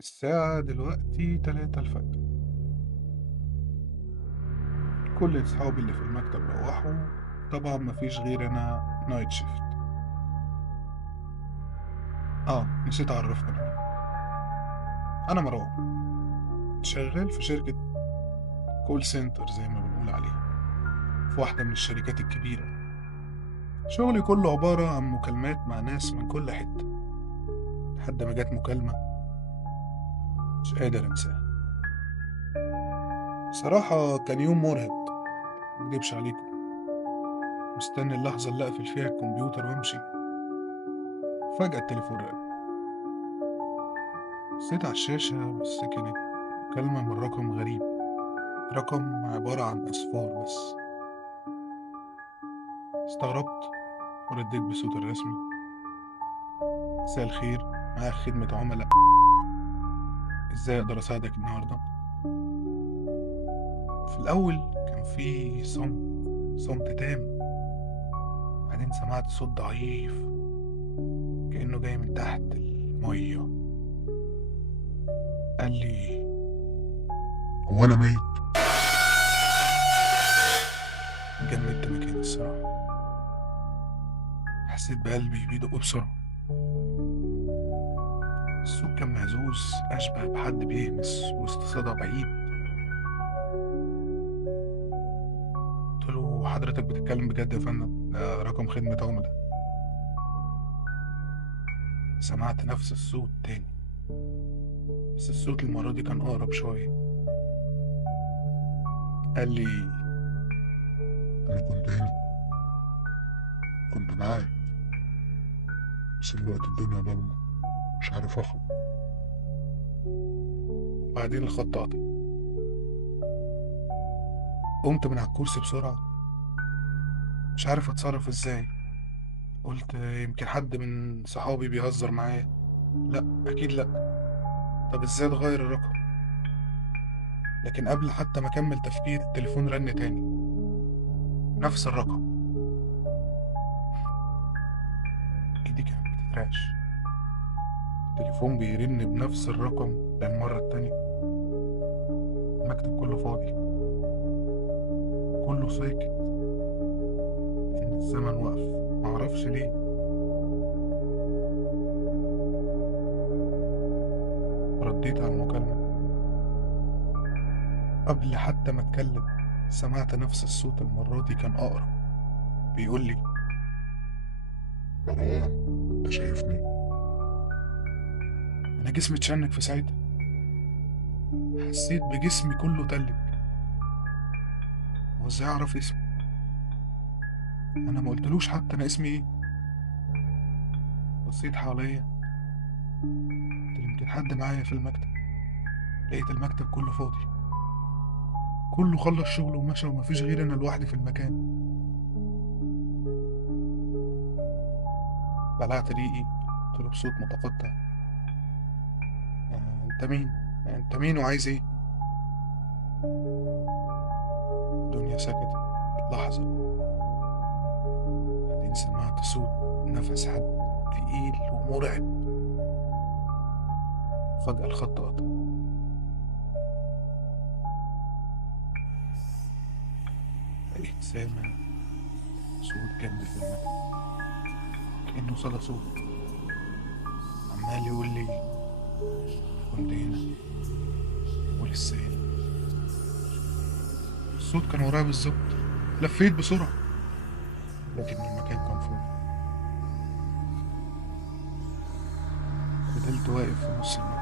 الساعة دلوقتي 3 الفجر. كل أصحابي اللي في المكتب روحوا. طبعا مفيش غير أنا نايت شيفت. نسيت أعرفكم أنا مين. أنا مروان، شغال في شركة كول سنتر زي ما بنقول عليها، في واحدة من الشركات الكبيرة. شغلي كله عبارة عن مكالمات مع ناس من كل حتة، لحد ما جت مكالمة مش قادر أنساها. بصراحة كان يوم مرهق، مكدبش عليكم. مستني اللحظة اللي أقفل فيها الكمبيوتر وأمشي. فجأة التليفون رن. بصيت على الشاشة بس كانت مكالمة من رقم غريب، رقم عبارة عن أصفار بس. استغربت ورديت بصوت الرسمي: مساء الخير، معاك خدمة عملاء، ازاي اقدر اساعدك النهاردة؟ في الأول كان في صمت تام. بعدين سمعت صوت ضعيف كأنه جاي من تحت المية. قال لي: هو أنا ميت؟ جمدت مكاني الصراحة، حسيت بقلبي بيدق بسرعة. الصوت كان مهزوز، أشبه بحد بيهمس وسط صدى بعيد. قلت له: حضرتك بتتكلم بجد يا فندم؟ ده رقم خدمة عملاء. سمعت نفس الصوت تاني، بس الصوت المرة دي كان أقرب شوية. قال لي: أنا كنت هنا، كنت معاك، بس دلوقتي الدنيا ضلمة، مش عارف أخرج. بعدين الخط قطع. قمت من على الكرسي بسرعة، مش عارف أتصرف إزاي. قلت يمكن حد من صحابي بيهزر معايا. لأ، أكيد لأ. طب إزاي أتغير الرقم؟ لكن قبل حتى ما أكمل تفكير التليفون رن تاني، نفس الرقم. إيدي كانت بتترعش. التليفون بيرن بنفس الرقم للمرة التانية. المكتب كله فاضي، كله ساكت، إن الزمن وقف. معرفش ليه. رديت على المكالمة. قبل حتى ما اتكلم سمعت نفس الصوت، المرة دي كان أقرب، بيقول لي: مروان، انت شايفني؟ انا جسمي اتشنج في ساعتها، حسيت بجسمي كله تلج. هو ازاي اعرف اسمي؟ انا ما قلتلوش حتى انا اسمي ايه. بصيت حواليا، قلت يمكن حد معايا في المكتب. لقيت المكتب كله فاضي، كله خلص شغله ومشى ومفيش غير انا لوحدي في المكان. بلعت ريقي، قلت له بصوت متقطع: انت مين؟ انت مين وعايز ايه؟ الدنيا سكتت لحظة. بعدين سمعت صوت نفس حد تقيل ومرعب. فجأة الخط قطع. بقيت سامع صوت جنبي في المكتب، كأنه صدى صوت عمال يقول لي: كنت هنا ولسه هنا. الصوت كان ورايا بالظبط. لفيت بسرعة، لكن المكان كان فاضي. فضلت واقف في نص المكتب،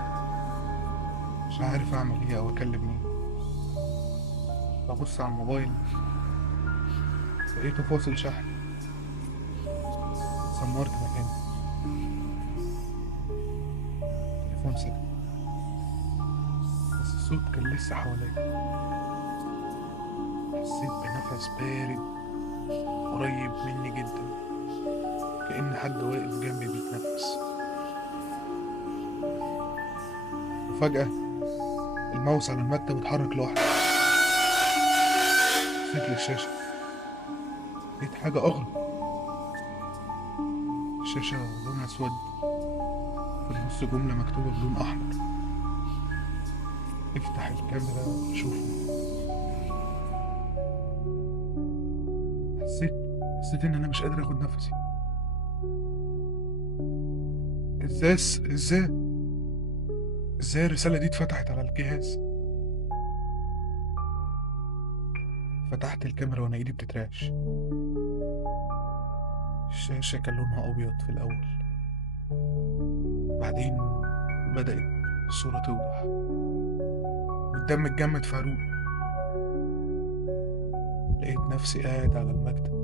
مش عارف أعمل إيه أو أكلم مين. ببص على الموبايل، لقيته فاصل شحن. سمرت مكاني، التليفون سكت، بس الصوت كان لسه حواليا. حسيت بنفس بارد قريب مني جدا، كأن حد واقف جنبي بيتنفس. وفجأة الماوس على المكتب اتحرك لوحده. بصيت للشاشة، لقيت حاجة أغرب. الشاشة لونها أسود، في النص جملة مكتوبة بلون أحمر: افتح الكاميرا وشوفني. حسيت حسيت ان انا مش قادر اخد نفسي. ازاي ازاي ازاي الرسالة دي اتفتحت على الجهاز؟ فتحت الكاميرا وانا ايدي بتترعش. الشاشة كان لونها ابيض في الاول، بعدين بدأت الصورة توضح والدم اتجمد في عروقي. لقيت نفسي قاعد على المكتب،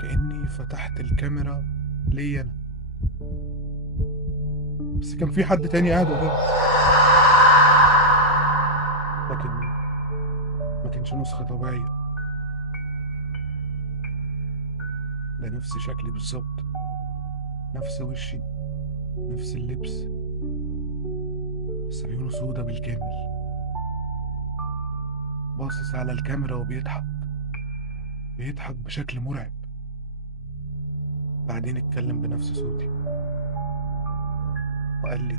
كأني فتحت الكاميرا ليا أنا، بس كان في حد تاني قاعد قدامي. لكن ما كانش نسخة طبيعية، ده نفس شكلي بالظبط، نفس وشي، نفس اللبس، بس عيونه سودا بالكامل. باصص على الكاميرا وبيضحك، بيضحك بشكل مرعب. بعدين اتكلم بنفس صوتي وقال لي: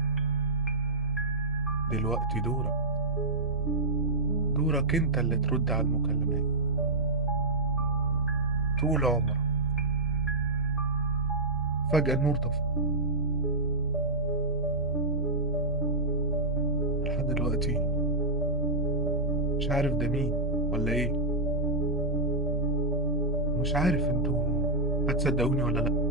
دلوقتي دورك انت اللي ترد على المكالمات طول عمرك. فجأة النور طفى. لحد دلوقتي مش عارف ده مين ولا ايه، مش عارف انتوا هتصدقوني ولا لا.